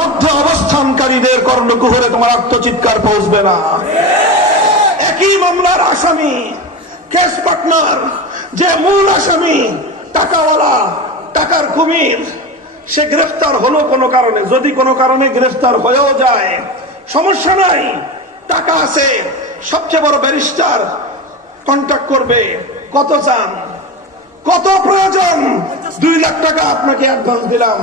মধ্যে অবস্থানকারীদের কর্ণকুহরে তোমার আত্মচিৎকার পৌঁছবে না। একই মামলার আসামি, কেস পার্টনার, যে মূল আসামি, টাকাওয়ালা, টাকার কুমির, সে গ্রেফতার হলো কোনো কারণে। যদি কোনো কারণে গ্রেফতার হয়েও যায় সমস্যা নাই, টাকা আছে। সবচেয়ে বড় ব্যারিস্টার কন্ট্যাক্ট করবে, কত চান, কত প্রয়োজন, 2 লাখ টাকা আপনাকে অ্যাডভান্স দিলাম,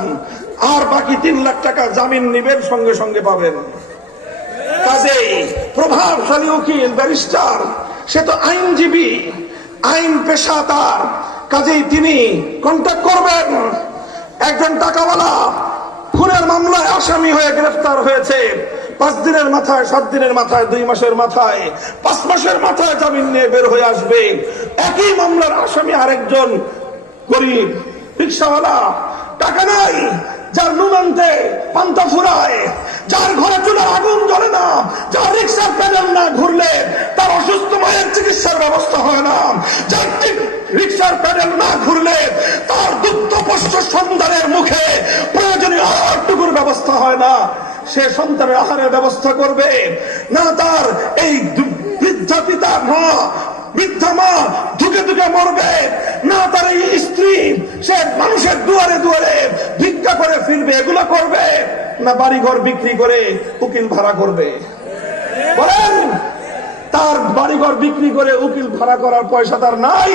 আর বাকি 3 লাখ টাকা জামিন নিবেন, সঙ্গে সঙ্গে পাবেন। কাজেই প্রভাবশালী উকিল, ব্যারিস্টার, সে তো আইনজীবী, আইন পেশা তার, কাজেই তিনি কন্ট্যাক্ট করবেন। একজন টাকাওয়ালা খুনের মামলায় আসামি হয়ে গ্রেফতার হয়েছে, 5 দিনের মাথায়, 7 দিনের মাথায়, 2 মাসের মাথায়, 5 মাসের মাথায় জামিন নিয়ে বের হয়ে আসবে। একই মামলার আসামি আরেকজন গরিব রিক্সাওয়ালা, টাকা নাই, যার নুন আনতে পান্তা ফুরায়, যার ঘরে চুলার আগুন জ্বলে না, যার রিক্সার প্যাডেল না ঘুরলে তার অসুস্থ মায়ের চিকিৎসার ব্যবস্থা হয় না, যার রিক্সার প্যাডেল না ঘুরলে তার দুগ্ধপোষ্য সন্তানের মুখে প্রয়োজনীয় আহারটুকুর ব্যবস্থা হয় না, সে সন্তানের আহারের ব্যবস্থা করবে না। তার এই বৃদ্ধা পিতা মা, বৃদ্ধা মা ধুকে ধুকে মরবে না, তার এই স্ত্রী সে মানুষের দুয়ারে দুয়ারে ভিক্ষা করে ফিরবে, এগুলো করবে না, বাড়িঘর বিক্রি করে উকিল ভাড়া করবে? বলেন, তার বাড়িঘর বিক্রি করে উকিল ভাড়া করার পয়সা তার নাই।